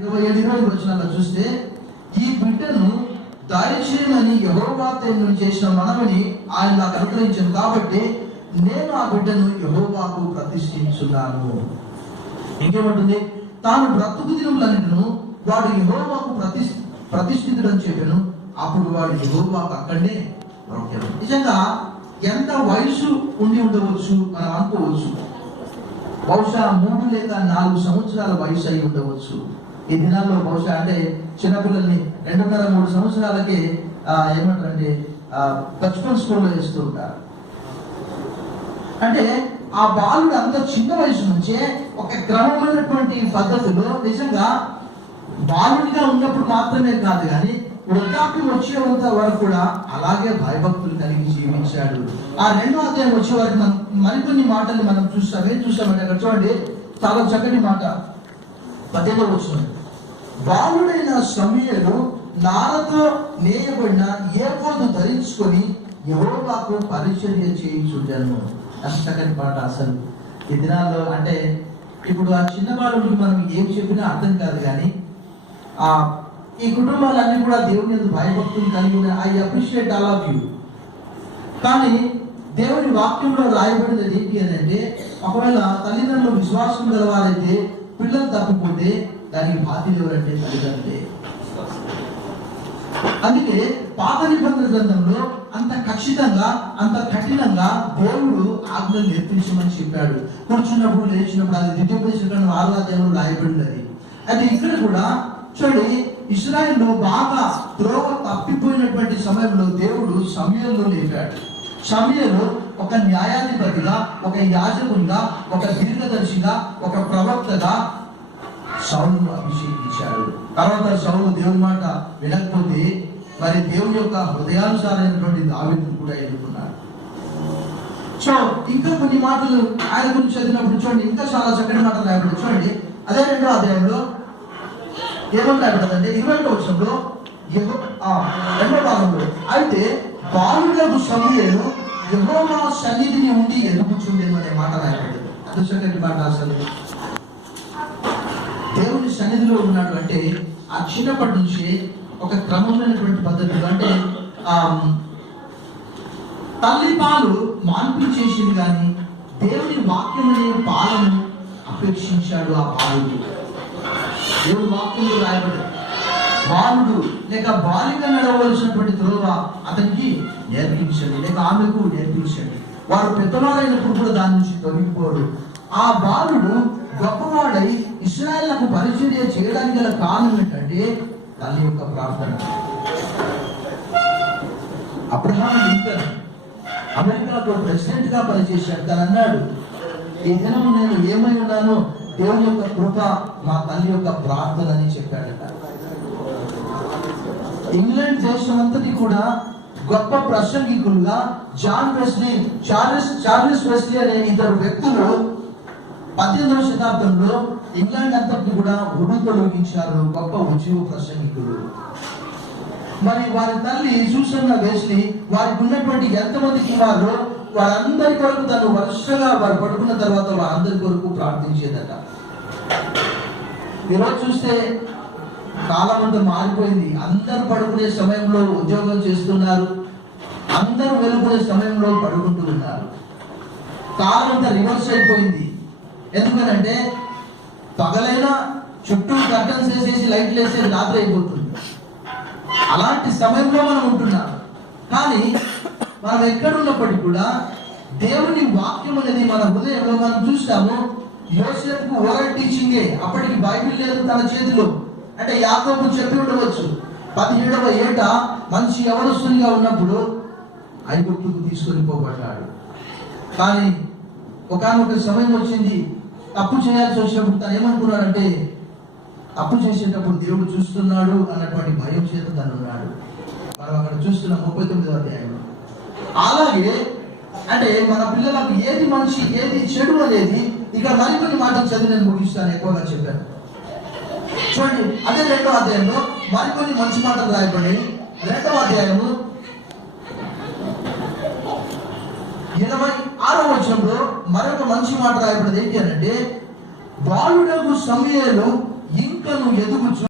27 వచనాల్లో చూస్తే, ఈ బిడ్డను దయచేయమని యెహోవా తేను చేసిన మనవిని ఆయన నాకు అనుగ్రహించాను కాబట్టి నేను ఆ బిడ్డను యెహోవాకు ప్రతిష్ఠించున్నాను. ఇంకేమంటుంది? తాను బ్రతుకు దినములన్నిటిను వాడు యెహోవాకు ప్రతిష్ఠితుడని చెప్పాను. అప్పుడు వాడు యెహోవాకు అక్కడనే బ్రతికాడు. నిజంగా ఎంత వయసు ఉండి ఉండవచ్చు మనం అనుకోవచ్చు. బహుశా 3 లేక 4 సంవత్సరాల వయసు అయి ఉండవచ్చు. ఈ దినాల్లో బహుశా అంటే చిన్నపిల్లల్ని 2.5-3 సంవత్సరాలకి ఏమంటారంటే బచ్పన్ స్కూల్లో వేస్తూ ఉంటారు. అంటే ఆ బాలుడు అంత చిన్న వయసు నుంచే ఒక క్రమమైనటువంటి పద్ధతిలో నిజంగా బాలుడిగా ఉన్నప్పుడు మాత్రమే కాదు కానీ వృద్ధాప్యం వచ్చేంత వరకు కూడా అలాగే భయభక్తులు కలిగి జీవించాడు. ఆ 2వ అధ్యాయం వచ్చే వరకు మనం మరికొన్ని మాటలు మనం చూస్తామంటే అక్కడ చూడండి, చాలా చక్కటి మాట 18వ వచనం. బాలుడైన సమూయేలు నారతో నేయబడిన ఏఫోదు ధరించుకొని యెహోవాకు పరిచర్య చేయించుండెను. చక్కటి మాట. అసలు ఈ దినాల్లో అంటే ఇప్పుడు ఆ చిన్న బాలుడికి మనం ఏం చెప్పినా అర్థం కాదు కానీ ఈ కుటుంబాలన్నీ కూడా దేవుని యొక్క భయభక్తులు కలిగి ఉన్నాయి. I appreciate all of you. కానీ దేవుని వాక్యంలో రాయబడినది ఏంటి అని అంటే, ఒకవేళ తల్లిదండ్రులు విశ్వాసం గలవారైతే పిల్లలు తప్పిపోతే దానికి బాధ్యత ఎవరంటే తల్లిదండ్రులే. అందుకే పాత నిబంధన గ్రంథంలో అంత ఖచ్చితంగా అంత కఠినంగా దేవుడు ఆజ్ఞలు నేర్పించమని చెప్పాడు. కూర్చున్నప్పుడు లేచినప్పుడు అది ద్వితీయోపదేశకాండం 6వ అధ్యాయంలో రాయబడినది. అయితే ఇక్కడ కూడా చూడండి, ఇశ్రాయేలు బాగా త్రోవ తప్పిపోయినటువంటి సమయంలో దేవుడు సమూయేలును లేపాడు. సమూయేలు ఒక న్యాయాధిపతిగా, ఒక యాజకునిగా, ఒక దీర్ఘదర్శిగా, ఒక ప్రవక్తగా సౌలును అభిషేకించాడు. తర్వాత సౌలు దేవుని మాట వినకపోతే మరి దేవుని యొక్క హృదయానుసారైనటువంటి దావీదును కూడా ఎన్నుకున్నాడు. సో ఇంకా కొన్ని మాటలు ఆయన గురించి చదివినప్పుడు చూడండి, ఇంకా చాలా చక్కటి మాటలు రాయబడి చూడండి. అదే 2వ అధ్యాయంలో ఏమని రాయబడిందంటే 21వ వచనంలో 2వ భాగంలో, అయితే బాలుడగు సమూయేలు యెహోవా సన్నిధిని ఉండి ఎదుగుచుండెను అనే మాట రాయబడింది. అది చక్కటి మాట. అసలు దేవుని సన్నిధిలో ఉన్నాడు అంటే ఆ చిన్నప్పటి నుంచి ఒక క్రమమైనటువంటి పద్ధతిలో, అంటే తల్లి పాలు మాన్పించేసింది కానీ దేవుని వాక్యం అనే పాలను అపేక్షించాడు ఆ బాలుడు. దేవుని వాక్యంలో రాయబడి బాలుడు లేక బాలిక నడవలసినటువంటి త్రోవ అతనికి నేర్పించండి, లేక ఆమెకు నేర్పించండి. వారు పెద్దవాళ్ళైనప్పుడు కూడా దాని నుంచి తొలగిపోడు. ఆ బాలుడు గొప్పవాడై ఇశ్రాయేలుకు పరిచర్య చేయడానికి గల కారణం ఏంటంటే తల్లి యొక్క ప్రార్థన. అబ్రహాం లింకన్ అమెరికాలో ప్రెసిడెంట్ గా పనిచేశాడు. తను అన్నాడు, ఈ దినము నేను ఏమై ఉన్నానో దేవుని యొక్క కృప, మా తల్లి యొక్క ప్రార్థన అని చెప్పాడట. ఇంగ్లాండ్ దేశం అంతటి కూడా గొప్ప ప్రసంగికులుగా చార్లెస్ వెస్లీ అనే 2 వ్యక్తులు 18వ శతాబ్దంలో ఇంగ్లాండ్ అంతటి కూడా తొలగించారు. గొప్ప ఉద్యోగ ప్రసంగికులు. మరి వారి తల్లి సూసన్న వెస్లీ వారికి ఉన్నటువంటి ఎంతమంది కుమారులు వారందరి కొరకు తను వరుసగా వారు పడుకున్న తర్వాత వారందరి కొరకు ప్రార్థించేదట. ఈరోజు చూస్తే కాలం అంతా మారిపోయింది. అందరూ పడుకునే సమయంలో ఉద్యోగం చేస్తున్నారు, అందరూ వెలుగునే సమయంలో పడుకుంటూ ఉన్నారు. కాలం అంతా రివర్స్ అయిపోయింది. ఎందుకనంటే పగలైనా చుట్టూ కర్టన్స్ వేసేసి లైట్లు వేసేసి రాత్రి అయిపోతుంది. అలాంటి సమయంలో మనం ఉంటున్నాం. కానీ మనం ఎక్కడున్నప్పటికీ కూడా దేవుని వాక్యం అనేది మన హృదయంలో మనం చూస్తాము. యోసేపుకు ఓరల్ టీచింగే, అప్పటికి బైబిల్ లేదు తన చేతిలో. అంటే యాకోబు చెప్పి ఉండవచ్చు 17వ ఏట మంచి యవనస్తునిగా ఉన్నప్పుడు ఐగుప్తుకు తీసుకొని పోబడ్డాడు. కానీ ఒకానొక సమయం వచ్చింది, తప్పు చేయాల్సి వచ్చినప్పుడు తను ఏమనుకున్నాడంటే తప్పు చేసేటప్పుడు దేవుడు చూస్తున్నాడు అన్నటువంటి భయం చేత తను ఉన్నాడు. మనం అక్కడ చూస్తున్నాం 39వ అధ్యాయంలో. అలాగే అంటే మన పిల్లలకు ఏది మంచి ఏది చెడు అనేది ఇక్కడ మరికొన్ని మాటలు చదివి నేను ముగిస్తాను, ఎక్కువగా చెప్పాను. చూడండి, అదే 2వ అధ్యాయంలో మరికొన్ని మంచి మాటలు రాయబడి 2వ అధ్యాయము 26వ వచనంలో మరొక మంచి మాట రాయబడింది. ఏంటి అంటే బాలుడగు సమూయేలు ఇంకా ఇంకను ఎదుగుచు